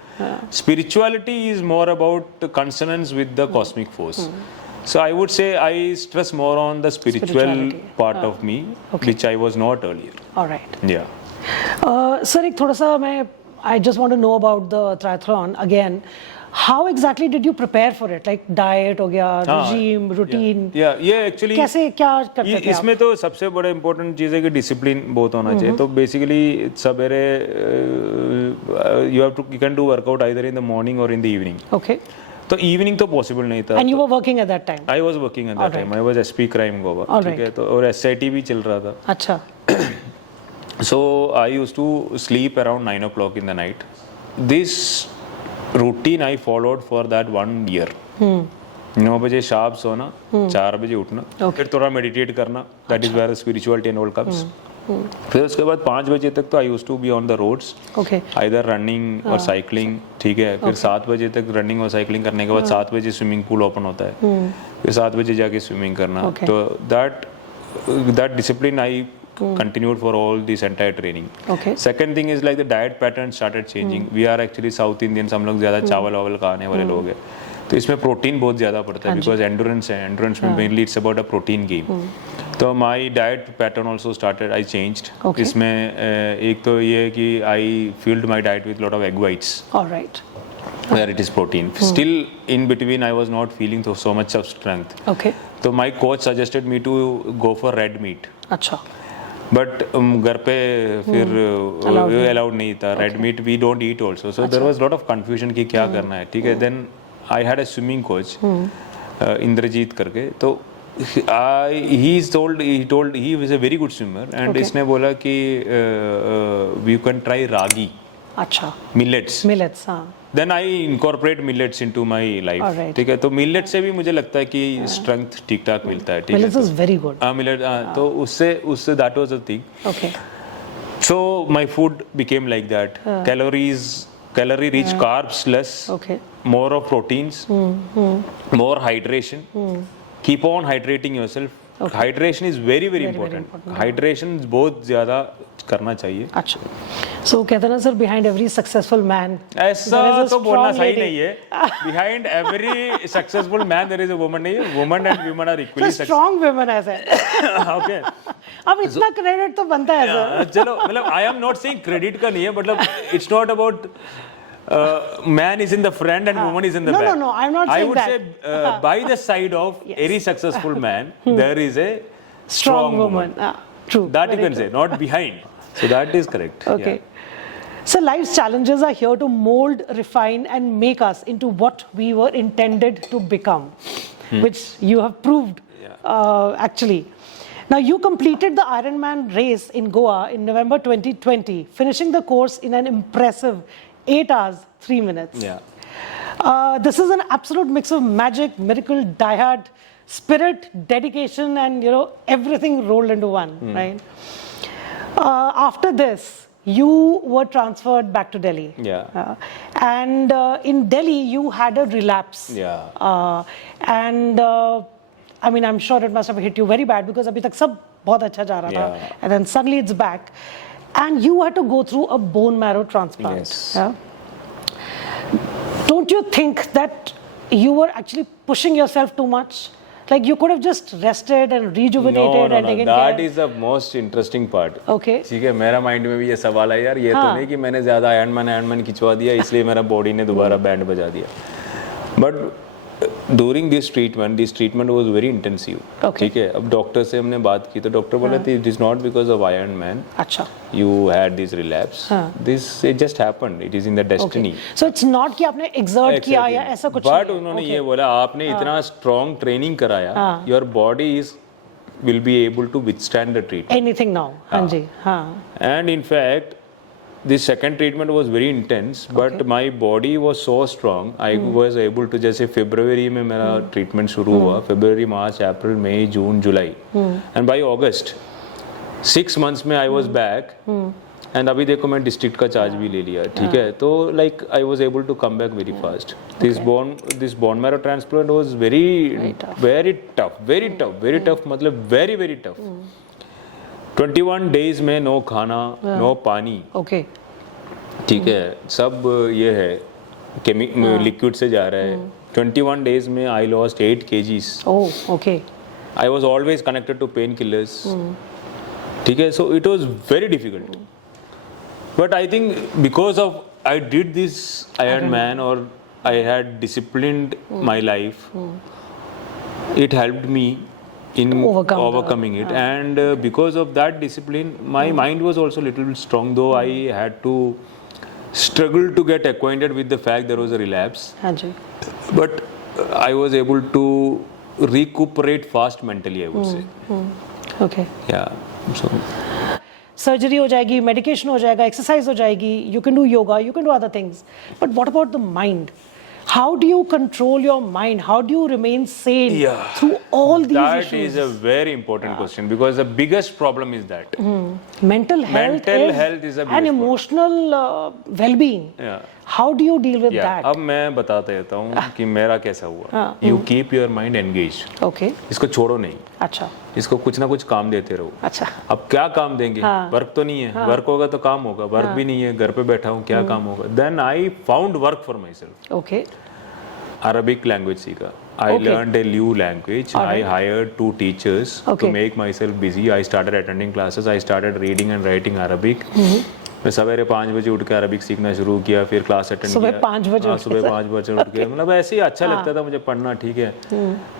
Spirituality is more about consonance with the cosmic force. So I would say I stress more on the spiritual Spirituality. part of me, which I was not earlier. All right. Yeah. Sir, एक थोड़ा सा I just want to know about the triathlon again. How exactly did you prepare for it? Like diet हो गया, regime, routine. Yeah, ये actually कैसे क्या करते थे आप? इसमें तो सबसे बड़ा इम्पोर्टेंट चीज़ है कि डिसिप्लिन बहुत होना चाहिए. तो बेसिकली सवेरे you can do workout either in the morning or in the evening. Okay. तो इवनिंग तो पॉसिबल नहीं था. And you were working at that time. I was working at that time. I was SP Crime Goa. All ठीक है. तो और SIT भी चल रहा था. अच्छा. So I used to sleep around 9 o'clock in the night. This routine I followed for that 1 year. 9 बजे शार्प सोना, 4 बजे उठना, फिर थोड़ा मेडिटेट करना. That is where the spirituality and all comes. फिर उसके बाद 5 बजे तक तो I used to be on the roads, either running और साइकिलिंग. ठीक है. फिर 7 बजे तक रनिंग और साइकिलिंग करने के बाद 7 बजे स्विमिंग पूल ओपन होता है. फिर 7 बजे जाके स्विमिंग करना. तो that discipline I continued for all this entire training. Second thing is like the diet pattern started changing. We are actually South Indians, हम लोग ज़्यादा चावल वावल खाने वाले लोग हैं. तो इसमें प्रोटीन बहुत ज़्यादा पड़ता है बिकॉज एंडोरेंस है. एंडोरेंस में mainly it's about a protein game. तो my diet pattern also started, I changed. इसमें एक तो ये है कि I filled my diet with lot of egg whites. Alright. Where it is protein. Still in between I was not feeling so much of strength. Okay. So my coach suggested me to go for red meat. अच्छा. But घर पे फिर allowed नहीं था. Red meat we don't eat also. So there was lot of confusion कि क्या करना है. ठीक है. Then I had a swimming coach Indrajit करके. तो he was a very good swimmer and इसने बोला कि वी कैन ट्राई रागी. अच्छा. मिलेट्स. हाँ. Then I incorporate millets into my life. ठीक है. तो मिलेट से भी मुझे लगता है कि स्ट्रेंथ ठीक ठाक मिलता है. ठीक है. Millets is very good. Millet. तो उससे that was the thing. Okay. So my food became like that. Calorie rich carbs less. Okay. More of proteins. More hydration. Keep on hydrating yourself. Hydration is very important. Hydration बहुत ज़्यादा करना चाहिए. अच्छा. So कहते हैं ना sir, behind every successful man ऐसा तो बोलना सही नहीं है. Behind every successful man there is a woman. नहीं है. Women and women are equally successful. Strong women है सर. Okay. अब इतना क्रेडिट तो बनता है सर. चलो मतलब I am not saying credit का नहीं है. मतलब it's not about man is in the front and woman is in the back. No, I'm not saying that. I would say by the side of any successful man there is a strong woman. True. That you can say, not behind. So that is correct. Okay. So life's challenges are here to mold, refine and make us into what we were intended to become, which you have proved actually. Now you completed the Ironman race in Goa in November 2020, finishing the course in an impressive 8 hours, 3 minutes. Yeah. This is an absolute mix of magic, miracle, diehard, spirit, dedication, and everything rolled into one, right? After this, you were transferred back to Delhi. Yeah. And in Delhi, you had a relapse. Yeah. And I mean, I'm sure it must have hit you very bad because abhi tak sab bahut acha ja raha tha. And then suddenly it's back. And you had to go through a bone marrow transplant. Yes. Yeah? Don't you think that you were actually pushing yourself too much? Like you could have just rested and rejuvenated and taken care. That is the most interesting part. Okay. ठीक है. मेरा mind में भी ये सवाल है यार. ये तो नहीं कि मैंने ज़्यादा आयरन खिंचवा दिया इसलिए मेरा बॉडी ने दोबारा बैंड बजा दिया. But during this treatment was very intensive. Okay. ठीक है. अब डॉक्टर से हमने बात की तो डॉक्टर बोला कि it is not because of Iron Man. अच्छा. You had this relapse. This it just happened. It is in the destiny. Okay. So it's not कि आपने exert किया या ऐसा कुछ. But उन्होंने ये बोला आपने इतना strong training कराया. Your body will be able to withstand the treatment. Anything now. हाँ जी. हाँ. And in fact, this second treatment was very intense, but my body was so strong. I was able to जैसे February में मेरा treatment शुरू हुआ. February, March, April, May, June, July, and by August, 6 months में I was back. And अभी देखो मैं district का चार्ज भी ले लिया, ठीक है, तो like I was able to come back very fast. This bone marrow transplant was very tough, मतलब वेरी टफ. 21 डेज में नो खाना, नो पानी, ओके, ठीक है, सब ये है लिक्विड से जा रहा है. 21 डेज में I lost 8 kgs. Oh okay, I was always connected to pain killers, ठीक है, so it was very difficult. But I think because of I did this Iron Man और I had disciplined my life, it helped me in overcoming it, and because of that discipline my mind was also a little bit strong, though I had to struggle to get acquainted with the fact there was a relapse. हाँ जी, But I was able to recuperate fast mentally, I would say. Okay. Yeah, so surgery हो जाएगी, medication हो जाएगा, exercise हो जाएगी, you can do yoga, you can do other things, but what about the mind? How do you control your mind? How do you remain sane through all these that issues? is a very important question, because the biggest problem is that Mental health is a and biggest emotional well-being. Yeah. How do you deal with that? अब मैं बताता रहता हूँ कि मेरा कैसा हुआ. You keep your mind engaged. Okay. इसको छोड़ो नहीं, अच्छा, इसको कुछ ना कुछ काम देते रहो. अच्छा. अब क्या काम देंगे? वर्क तो नहीं है, वर्क होगा तो काम होगा, वर्क भी नहीं है, घर पे बैठा हूँ, क्या काम होगा? Then I found work for myself. Okay. Arabic language सीखा. I learned a new language. I hired 2 teachers to make myself busy. I started attending classes. I started reading and writing Arabic. मैं सवेरे 5 बजे उठ के Arabic सीखना शुरू किया, फिर क्लास अटेंड किया. सुबह 5 बजे उठ के मतलब ऐसे ही अच्छा लगता था मुझे पढ़ना, ठीक है.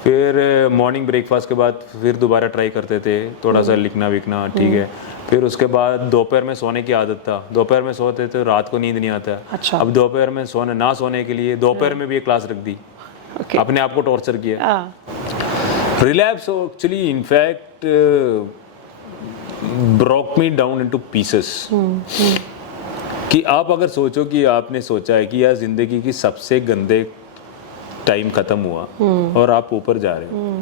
फिर मॉर्निंग ब्रेकफास्ट के बाद फिर दोबारा ट्राई करते थे, थोड़ा सा लिखना विखना, ठीक है. फिर उसके बाद दोपहर में सोने की आदत था. दोपहर में सोते थे, रात को नींद नहीं आता. अच्छा. अब दोपहर में सोने के लिए दोपहर में भी एक क्लास रख दी. अपने आप को टॉर्चर किया. Relapse actually in fact broke me down into pieces. कि आप अगर सोचो कि आपने सोचा है कि यार जिंदगी की सबसे गंदे टाइम खत्म हुआ और आप ऊपर जा रहे हो,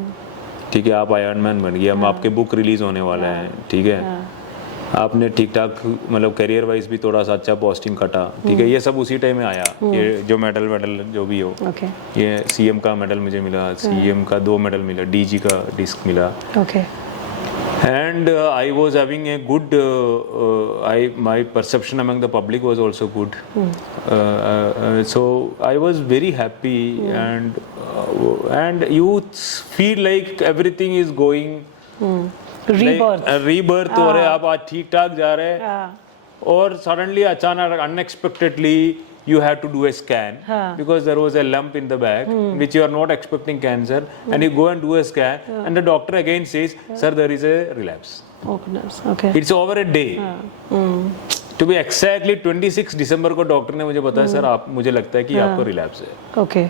ठीक है, आप आयरन मैन बन गए, अब आपके बुक रिलीज होने वाला है, ठीक है, आपने ठीक ठाक मतलब करियर वाइज भी थोड़ा सा अच्छा पोस्टिंग कटा, ठीक है, ये सब उसी टाइम में आया. ये जो मेडल जो भी हो, ये CM का मेडल मुझे मिला, CM का 2 मेडल मिला, DG का डिस्क मिला. And I was having a good, my perception among the public was also good. So I was very happy, and you feel like everything is going rebirth हो रहा है, आप आज ठीक ठाक जा रहे हैं, और suddenly अचानक unexpectedly you have to do a scan because there was a lump in the back which you are not expecting cancer, and you go and do a scan and the doctor again says, sir, there is a relapse. Oh goodness. Okay. It's over a day. To be exactly 26 December को doctor ने मुझे बताया, sir आप मुझे लगता है कि आपको रिलैप्स है. Okay.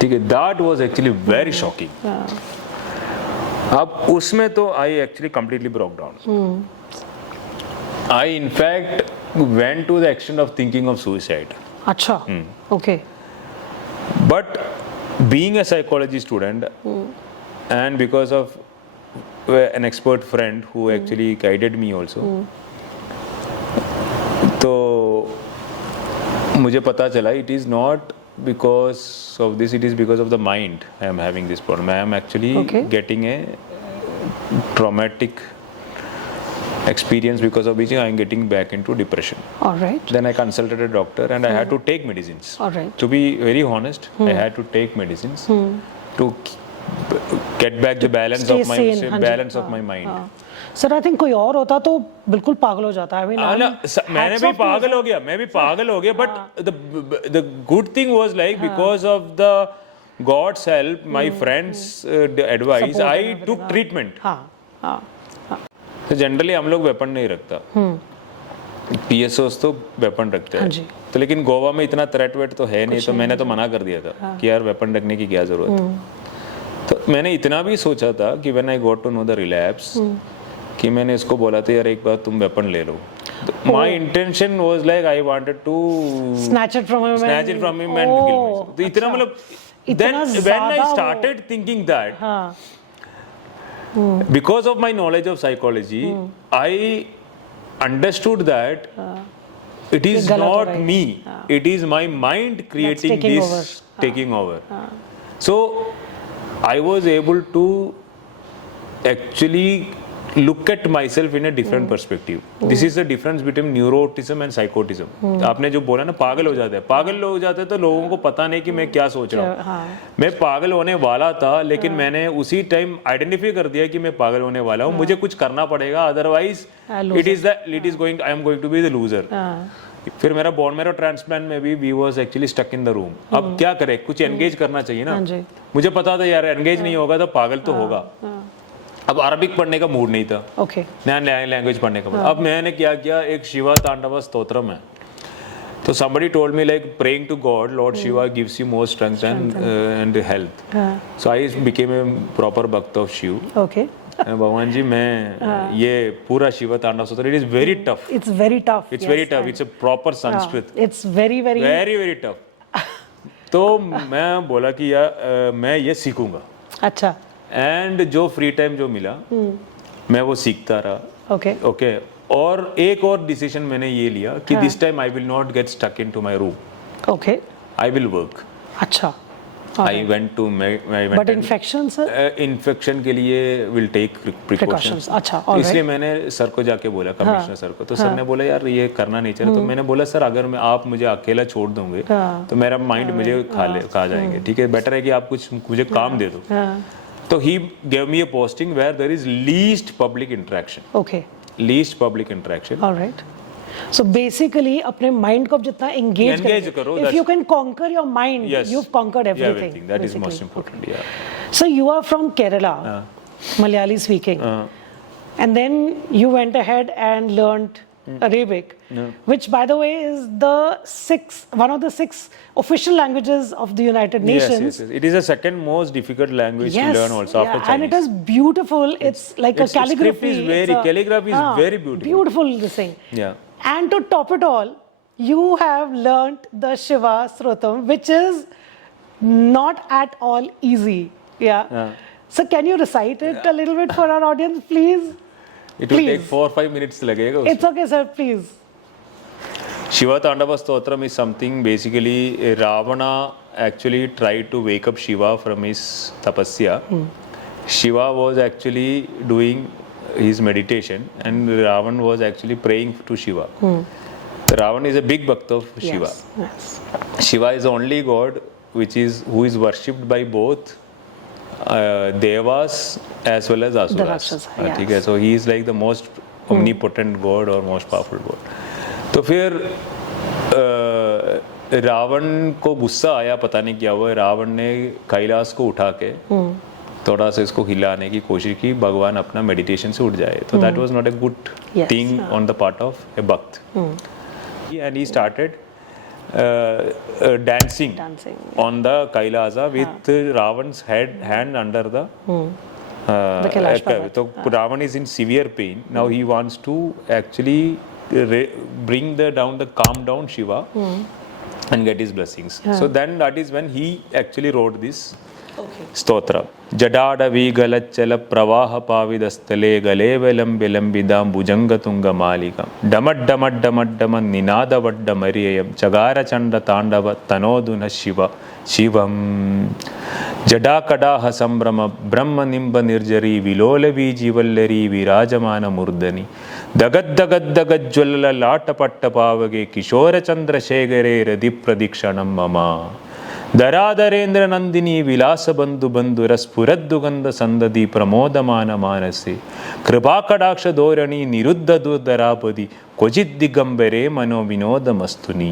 ठीक है, that was actually very shocking. अब उसमें तो I actually completely broke down. I in fact went to the extent of thinking of suicide. अच्छा. Okay. But being a psychology student, and because of an expert friend who actually guided me also, तो मुझे पता चला it is not because of this, it is because of the mind I am having this problem. I am actually getting a traumatic experience because of which I am getting back into depression. All right. Then I consulted a doctor and I had to take medicines. All right. To be very honest, I had to take medicines to get back the balance Stay of my sane, balance of my mind. Sir I think कोई और होता तो बिल्कुल पागल हो जाता है. मैंने भी पागल हो गया, मैं भी पागल हो गया, but the good thing was like because of the God's help, my friends advice, I took treatment. तो जनरली हम लोग वेपन नहीं रखता, PSOs तो वेपन रखते हैं. तो लेकिन गोवा में इतना थ्रेट वेट तो है नहीं, तो मैंने तो मना कर दिया था कि यार वेपन रखने की क्या जरूरत है. तो मैंने इतना भी सोचा था कि when I got to know the relapse, कि मैंने इसको बोला था यार एक बार तुम वेपन ले लो. My intention was like I wanted to snatch it from him and kill myself. तो इतना मतलब then when I started thinking that, because of my knowledge of psychology, I understood that it is गलत हो not रहा है। me, it is my mind creating taking this, over. taking over. So I was able to actually look at myself in a different perspective. This is the difference between neuroticism and psychotism. आपने जो बोला ना पागल हो जाते हैं, पागल हो जाते हैं तो लोगों को पता नहीं कि मैं क्या सोच रहा हूँ. हाँ. मैं पागल होने वाला था, लेकिन मैंने उसी टाइम आइडेंटिफाई कर दिया कि मैं पागल होने वाला हूँ. मुझे कुछ करना पड़ेगा, otherwise I am going to be the loser. फिर मेरा बोन मैरो ट्रांसप्लांट में भी we was actually stuck in the room. अब क्या करें, कुछ एंगेज करना चाहिए ना. मुझे पता था यार एंगेज नहीं होगा तो पागल तो होगा. अब अरबिक पढ़ने का मूड नहीं था, ओके, नया लैंग्वेज पढ़ने का. अब मैंने क्या किया, एक शिवा तांडव स्तोत्रम है, तो somebody told me like praying to God, Lord Shiva gives you more strength and health. So I became a proper bhakt of Shiv. Okay. भगवान जी मैं ये पूरा शिवा तांडव स्तोत्र, it is very tough. It's very tough. It's very tough. It's a proper Sanskrit. It's very very tough. तो मैं बोला कि यार मैं ये सीखूंगा. अच्छा. एंड जो फ्री टाइम जो मिला मैं वो सीखता रहा. ओके. और एक और डिसीजन मैंने ये लिया कि this time I will not get stuck into my room. Okay. I will work. अच्छा. I went to but infection sir, infection के लिए विल टेक प्रिकॉशंस. अच्छा. इसलिए मैंने सर को जाके बोला, कमिश्नर सर को. तो सर ने बोला यार ये करना नहीं चाहिए. तो मैंने बोला सर अगर मैं आप मुझे अकेला छोड़ दोगे तो मेरा माइंड मुझे खा जाएंगे. ठीक है, बेटर है कि आप कुछ मुझे काम दे दो. तो he gave me a posting where there is least public interaction. Okay. Least public interaction. All right. So basically, अपने mind को जितना engage करो. If you can conquer your mind, yes, you've conquered everything. Everything. That basically. is most important. Okay. Yeah. So you are from Kerala, Malayali speaking, and then you went ahead and learned Arabic, which by the way is one of the six official languages of the United Nations. Yes. It is the second most difficult language to learn also after Chinese. And it is beautiful. It's like a calligraphy. Calligraphy is very beautiful. Beautiful this thing. Yeah. And to top it all, you have learnt the Shiva Srotam, which is not at all easy. Yeah. So can you recite it a little bit for our audience, please? It will take 4 or 5 minutes लगेगा. It's okay, sir. Please. Shiva Tandava Stotram is something basically Ravana actually tried to wake up Shiva from his tapasya. Shiva was actually doing his meditation and Ravan was actually praying to Shiva. Ravan is a big bhakt of Shiva. Yes. Shiva is the only god who is worshipped by both Devas as well as Asuras. ठीक है, so he is like the most omnipotent god or most powerful god. तो फिर रावण को गुस्सा आया, पता नहीं क्या हुआ. रावण ने कैलाश को उठा के थोड़ा सा इसको हिलाने की कोशिश की, भगवान अपना मेडिटेशन से उठ जाए. तो that was not a good thing on the part of a bhakt. And he started dancing on the Kailasa with Ravan's hand under the Kailash Parvat. So Ravan is in severe pain. Now he wants to actually bring calm down Shiva and get his blessings. So then that is when he actually wrote this स्तोत्र. जडाडवीगलच्चल प्रवाह पाविदस्थले गलेवलंबिलंबिदां भुजंगतुंगमालिकं डमड्डमड्डमड्डम निनादवड्डमरियं चगारचंड तांडव तनोदुन शिवं जडाकडाह संभ्रम ब्रह्मनिंब निर्जरी विलोलवी जीवल्लरी विराजमान मूर्धनि दगद्दगद्दगज्ज्वल लाटपट्टपावगे किशोर चंद्रशेखरे रदि प्रदीक्षणं मम दरादरेन्द्र नंदिनी विलास बंधु बंधुर स्फुरद्दुगंध संदधि प्रमोदमान मानसे कृपाकटाक्ष धोरणी निरुद्ध दुर्धरापदि क्वचित् दिगंबरे मनो विनोदमस्तुनि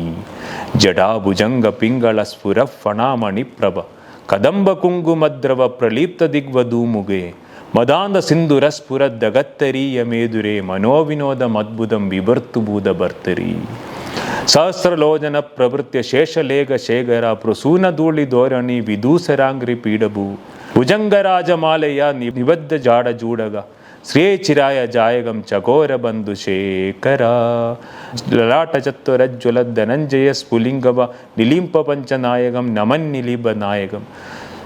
जडा भुजंग पिंगल स्फुर फणामणि प्रभ कदंब कुंकुमद्रव प्रलीप्त दिग्वधूमुगे मदांध सिंधुर स्फुर दगत्तरीय मेदुरे मनो विनोदमद्भुतं विभर्तु भूत भर्तरी सहस्रलोचन प्रवृत्य शेषलेख शेखर प्रसून धूलि धोरणि विदूसरांग्रि पीडभू भुजंगराजमालया निबद्ध जाड़ जूडग श्रेयचिराय जायगम चकोर बंधु शेखर ललाट चत्वरज्ज्वल धनंजय स्फुलिंगव निलिंप पंचनायकम नमन निलिब नायकम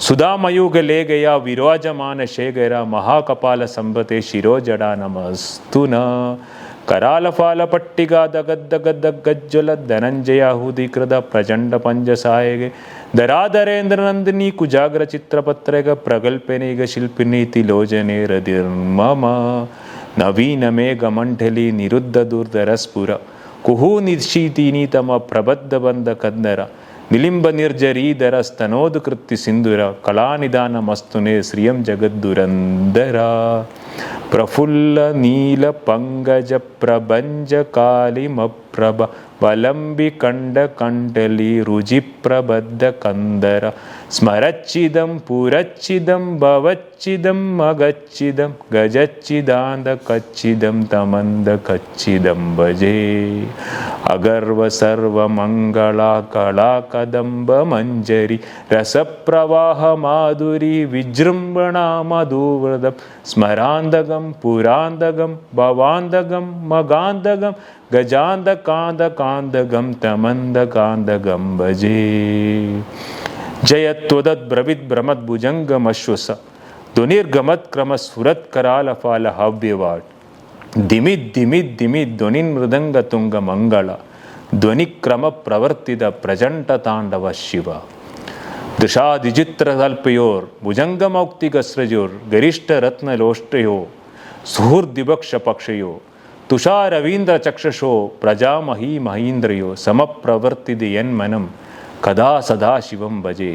सुधामयुग ले गया विराजमान शेखर महाकपाल संभते शिरोजड़ा नमस्तुन करालफाल पट्टिका दगद्दगद्दगज्ज्वल धनञ्जयाहुदीकृत प्रचण्ड पंजसायगे धराधरेन्द्र नंदिनी कुजाग्र चित्रपत्रग प्रगल्पनेग शिल्पिनी तिलोचने रदिर्मम नवीन मेघमण्डली निरुद्ध दुर्धरस्फुर कुहू निशीतिनी तम प्रबद्ध बंध कंदर निलिंब निर्जरीधर स्तनोदकृत्य सिंधुर कलानिदान मस्तुने श्रियं जगद्दुरंदरा प्रफुल्ल नील पंगज प्रभंज कालिमप्रभ वलंबि कंड कंडली रुजि प्रबद्ध कंदर स्मरच्चिदं पुरच्चिदं भवच्चिदं मगच्चिदं गजच्चिदांद कच्चिदं तमंद कच्चिदं भजे अगर्व सर्व मंगला कला कदंब मंजरी रस प्रवाह माधुरी विजृंभणा मधुव्रतम स्मरांदगम पुरांदगम भवांदगम मगांदगम गजांदकांदकांदगम तमंदकांदगम भजे जयत्वदत् ब्रविद भ्रमद भुजंगमश्वस ध्वनिर्गमत क्रम स्फुरत कराल फाल हव्यवाट दिमित दिमित दिमित ध्वनिन मृदंग तुंग मंगल ध्वनिक्रम प्रवर्तित प्रचंड तांडव शिव दृशादिचित्रकल्पयोर भुजंगमौक्तिकस्रजोर गरिष्ठ रत्नलोष्टयो सुहृद्दिवक्ष पक्षयो तुषार रवींद्र चक्षुषो प्रजामही महीन्द्रयो समप्रवर्तित यन्मनम कदा सदा शिवं भजे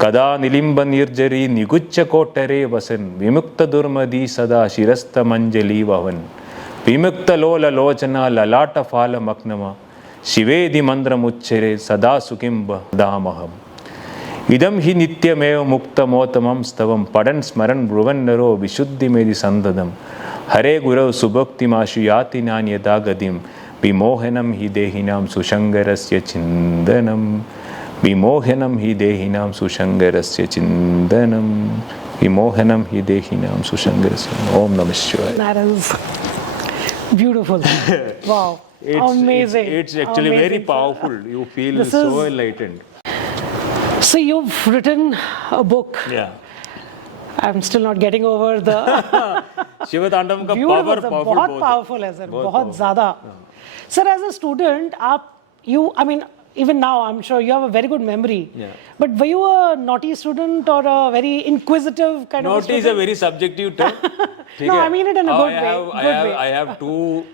कदा निलिंब निर्जरी निगुच्च कोटरे वसन विमुक्त दुर्मदी सदा शिरस्त मंजलि वहन विमुक्त लोल लोचना ललाट फाल मग्नमा शिवेदि मंद्रमुच्चरे सदा सुखिं वदामहम् इदं हि नित्यमेव मुक्तमोत्तमं स्तवं पठन् स्मरन् ब्रुवन् नरो विशुद्धिमेदि सन्ददं हरे गुरौ सुभक्तिमाशु याति नान्यथा गतिं विमोहनं हि देहिनां सुशङ्करस्य चिन्तनं विमोहनं हि देहिनां सुशङ्करस्य चिन्तनं विमोहनं हि देहिनां सुशङ्करस्य ओम नमः शिवाय. That is beautiful. Wow. Amazing. It's actually Amazing, very sir. powerful. You feel This so is- enlightened. So you've written a book. Yeah. I'm still not getting over the Shiv तांडव का beautiful, पावर sir. पावरफुल बहुत powerful है sir, बहुत बहुत powerful. ज़्यादा. Sir, as a student, I mean, even now, I'm sure you have a very good memory. Yeah. But were you a naughty student or a very inquisitive kind of a Naughty student? is a very subjective term. ठीक No, है? I mean it in a good way, I good have, way. I have two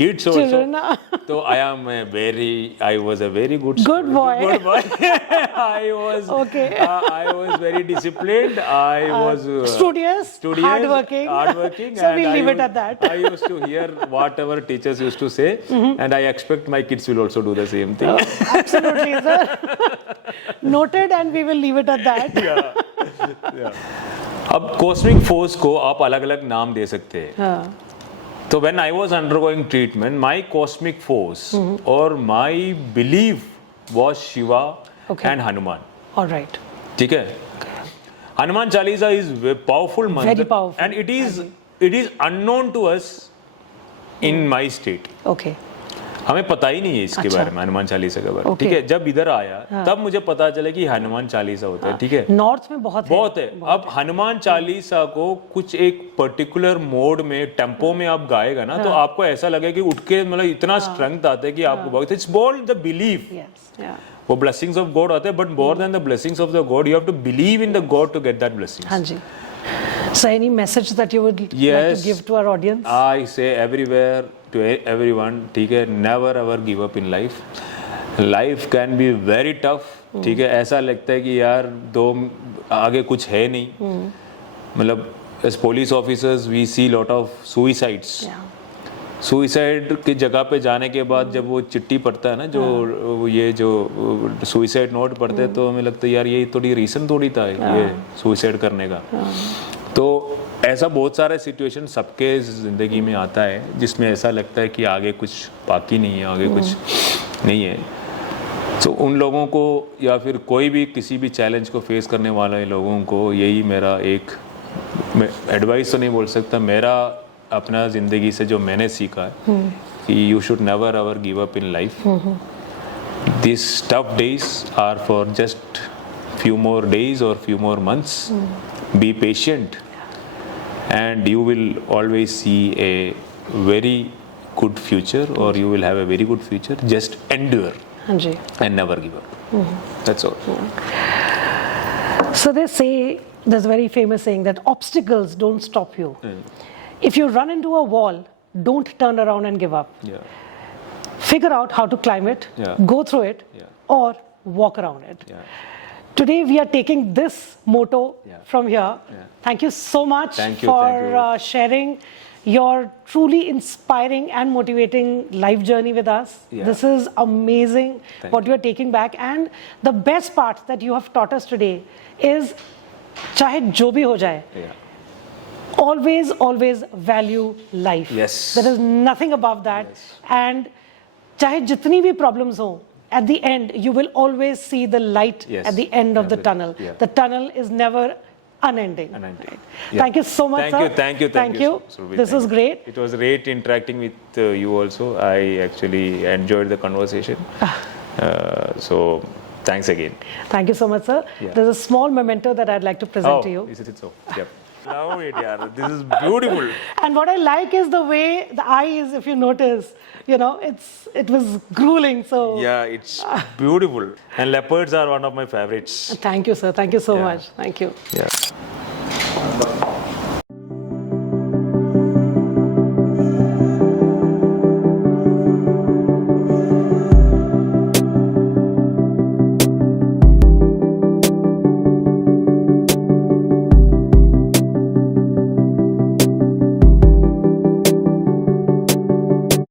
kids also. Children, So I was a very good Good student. boy. Good boy. I was. Okay. I was very disciplined. I was studious, hardworking. Hardworking. So and we'll I leave it used- at that. I used to hear whatever teachers used to say, and I expect my kids will also do the same thing. Absolutely, sir. Noted, and we will leave it at that. अब cosmic force को आप अलग अलग नाम दे सकते हैं. हाँ. So when I was undergoing treatment, my cosmic force or my belief was Shiva Okay. and Hanuman. All right. ठीक है? Hanuman Chalisa is a powerful mantra, Very powerful. and it is unknown to us in my state. Okay. हमें पता ही नहीं है इसके अच्छा. बारे में, हनुमान चालीसा के बारे में. Okay. ठीक है? जब इधर आया तब मुझे पता चला कि हनुमान चालीसा होता है. ठीक है? नॉर्थ में बहुत है. अब हनुमान चालीसा को कुछ एक पर्टिकुलर मोड में टेम्पो में आप गाएगा ना तो आपको ऐसा लगे कि उठ के मतलब इतना स्ट्रेंथ आता है कि आपको बहुत इट्स बोल द बिलीफ. Yes. Yeah. वो ब्लेसिंग्स ऑफ गॉड आते हैं but more than the blessings of the God you have to believe in the God to get that blessings. हाँ जी. So any message that you would like Yes. to give to our audience? I say everywhere to everyone, ठीक है, never ever give up in life. Life can be very tough. ठीक है, ऐसा लगता है कि यार आगे कुछ है नहीं. मतलब as police officers we see lot of suicides. Yeah. Suicide की जगह पे जाने के बाद जब वो चिट्ठी पढ़ता है ना जो ये जो सुइसाइड नोट पढ़ते हैं तो हमें लगता है यार ये थोड़ी रीजन थोड़ी था ये सुइसाइड करने का. तो ऐसा बहुत सारे सिचुएशन सबके ज़िंदगी में आता है जिसमें ऐसा लगता है कि आगे कुछ बाकी नहीं है, आगे कुछ नहीं है. तो उन लोगों को या फिर कोई भी किसी भी चैलेंज को फेस करने वाले लोगों को यही मेरा एक एडवाइस तो नहीं बोल सकता, मेरा अपना ज़िंदगी से जो मैंने सीखा है कि you should never ever give up in life. This tough days are for just few more days or few more months. Be patient and you will always see a very good future, or you will have a very good future. Just endure हाँ जी. and never give up. That's all. So they say, there's a very famous saying that obstacles don't stop you. If you run into a wall, don't turn around and give up. Yeah. Figure out how to climb it, Yeah. go through it, Yeah. or walk around it. Yeah. Today we are taking this motto Yeah. from here. Yeah. Thank you so much Thank you, for thank you. sharing your truly inspiring and motivating life journey with us. Yeah. This is amazing Thank what you are taking back, and the best part that you have taught us today is chahe jo bhi ho jaye, Yeah. always value life. Yes. There is nothing above that. Yes. And chahe jitni bhi problems ho, at the end you will always see the light Yes. at the end of the tunnel. Yeah. The tunnel is never unending. Unending. Right? Yeah. Thank you so much, Thank sir. you, thank you, Surabhi, This thank was you. great. It was great interacting with you also. I actually enjoyed the conversation. So thanks again. Thank you so much, sir. Yeah. There's a small memento that I'd like to present to you. Is it so? Yep. Love it, yaar. This is beautiful. And what I like is the way the eyes, if you notice, it was grueling. So Yeah, it's beautiful. And leopards are one of my favorites. thank you, sir. Thank you so Yeah. much. Thank you. Yeah.